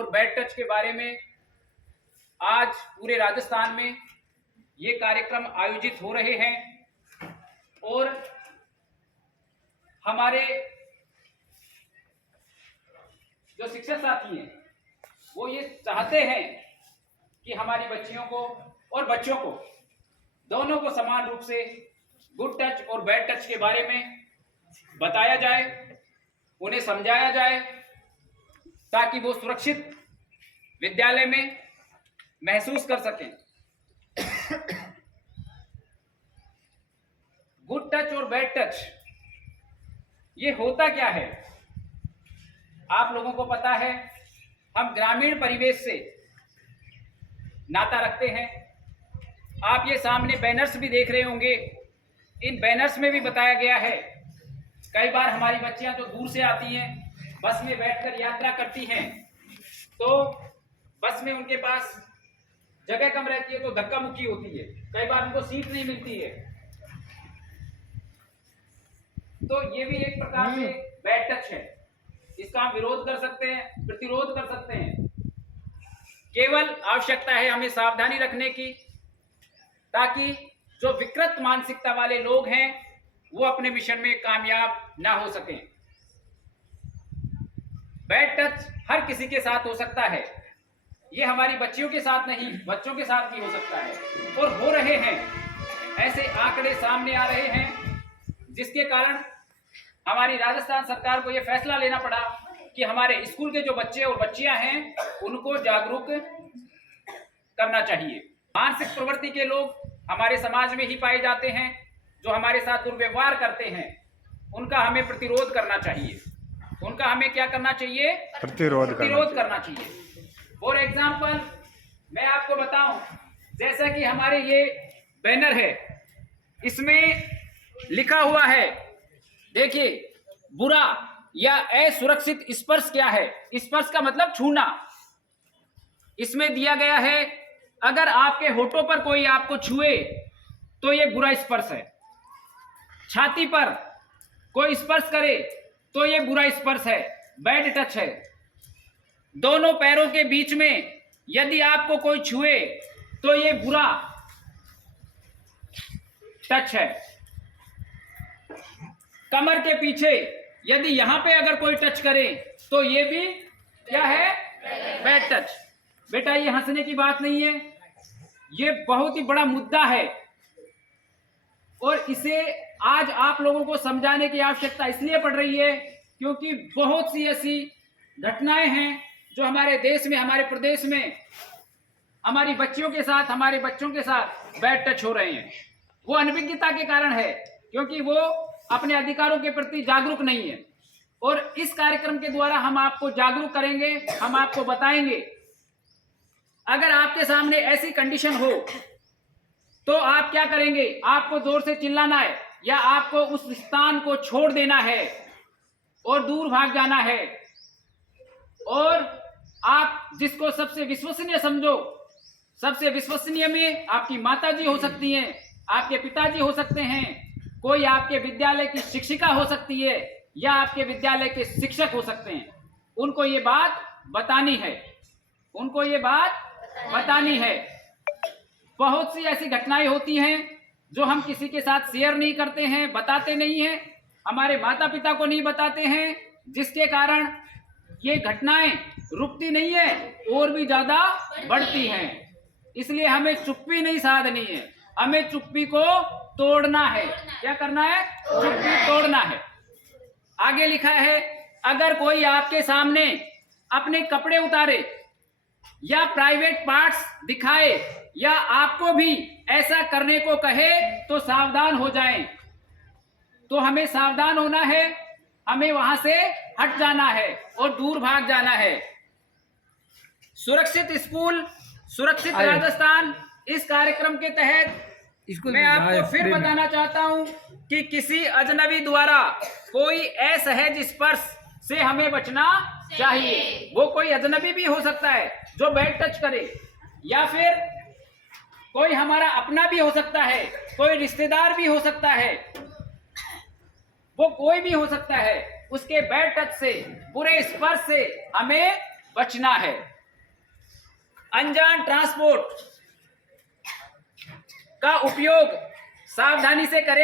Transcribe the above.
और bad touch के बारे में आज पूरे राजस्थान में ये कार्यक्रम आयोजित हो रहे हैं और हमारे जो शिक्षक साथी हैं वो ये चाहते हैं कि हमारी बच्चियों को और बच्चों को दोनों को समान रूप से गुड टच और बैड टच के बारे में बताया जाए, उन्हें समझाया जाए ताकि वो सुरक्षित विद्यालय में महसूस कर सकें। गुड टच और बैड टच ये होता क्या है? आप लोगों को पता है, हम ग्रामीण परिवेश से नाता रखते हैं। आप ये सामने बैनर्स भी देख रहे होंगे, इन बैनर्स में भी बताया गया है। कई बार हमारी बच्चियां जो दूर से आती हैं, बस में बैठकर यात्रा करती हैं, तो बस में उनके पास जगह कम रहती है तो धक्का मुक्की होती है, कई बार उनको सीट नहीं मिलती है। तो ये भी एक प्रकार से बैड टच है। इसका हम विरोध कर सकते हैं, प्रतिरोध कर सकते हैं। केवल आवश्यकता है हमें सावधानी रखने की, ताकि जो विकृत मानसिकता वाले लोग हैं वो अपने मिशन में कामयाब ना हो सकें। बैड टच हर किसी के साथ हो सकता है, ये हमारी बच्चियों के साथ नहीं, बच्चों के साथ भी हो सकता है और हो रहे हैं। ऐसे आंकड़े सामने आ रहे हैं जिसके कारण हमारी राजस्थान सरकार को यह फैसला लेना पड़ा कि हमारे स्कूल के जो बच्चे और बच्चियां हैं उनको जागरूक करना चाहिए। मानसिक प्रवृत्ति के लोग हमारे समाज में ही पाए जाते हैं, जो हमारे साथ दुर्व्यवहार करते हैं, उनका हमें प्रतिरोध करना चाहिए। उनका हमें क्या करना चाहिए? प्रतिरोध करना चाहिए। फॉर एग्जाम्पल मैं आपको बताऊं, जैसा कि हमारे ये बैनर है, इसमें लिखा हुआ है, देखिए, बुरा या असुरक्षित स्पर्श क्या है? स्पर्श का मतलब छूना। इसमें दिया गया है, अगर आपके होठों पर कोई आपको छुए तो ये बुरा स्पर्श है। छाती पर कोई स्पर्श करे तो ये बुरा स्पर्श है, बैड टच है। दोनों पैरों के बीच में यदि आपको कोई छुए तो ये बुरा टच है। कमर के पीछे यदि यहां पे अगर कोई टच करे तो ये भी क्या है? Bad touch. बेटा ये हंसने की बात नहीं है, ये बहुत ही बड़ा मुद्दा है और इसे आज आप लोगों को समझाने की आवश्यकता इसलिए पड़ रही है क्योंकि बहुत सी ऐसी घटनाएं हैं जो हमारे देश में, हमारे प्रदेश में हमारी बच्चियों के साथ, हमारे बच्चों के साथ बैड टच हो रहे हैं। वो अनभिज्ञता के कारण है, क्योंकि वो अपने अधिकारों के प्रति जागरूक नहीं है। और इस कार्यक्रम के द्वारा हम आपको जागरूक करेंगे, हम आपको बताएंगे। अगर आपके सामने ऐसी कंडीशन हो तो आप क्या करेंगे? आपको जोर से चिल्लाना है या आपको उस स्थान को छोड़ देना है और दूर भाग जाना है। और आप जिसको सबसे विश्वसनीय समझो, सबसे विश्वसनीय में आपकी माताजी हो सकती हैं, आपके पिताजी हो सकते हैं, कोई आपके विद्यालय की शिक्षिका हो सकती है या आपके विद्यालय के शिक्षक हो सकते हैं। उनको ये बात बतानी है, उनको ये बात बतानी है। बहुत सी ऐसी घटनाएं होती हैं जो हम किसी के साथ शेयर नहीं करते हैं, बताते नहीं हैं, हमारे माता पिता को नहीं बताते हैं, जिसके कारण ये घटनाएं रुकती नहीं है और भी ज्यादा बढ़ती हैं। इसलिए हमें चुप्पी नहीं साधनी है, हमें चुप्पी को तोड़ना है। क्या करना है? चुप्पी तोड़ना है। आगे लिखा है, अगर कोई आपके सामने अपने कपड़े उतारे या प्राइवेट पार्ट्स दिखाए या आपको भी ऐसा करने को कहे तो सावधान हो जाएं। तो हमें सावधान होना है, हमें वहां से हट जाना है और दूर भाग जाना है। सुरक्षित स्कूल, सुरक्षित राजस्थान, इस कार्यक्रम के तहत मैं आपको फिर बताना चाहता हूं कि किसी अजनबी द्वारा कोई असहज स्पर्श से हमें बचना चाहिए। वो कोई अजनबी भी हो सकता है जो बैड टच करे, या फिर कोई हमारा अपना भी हो सकता है, कोई रिश्तेदार भी हो सकता है, वो कोई भी हो सकता है। उसके बैड टच से, बुरे स्पर्श से हमें बचना है। अनजान ट्रांसपोर्ट का उपयोग सावधानी से करें।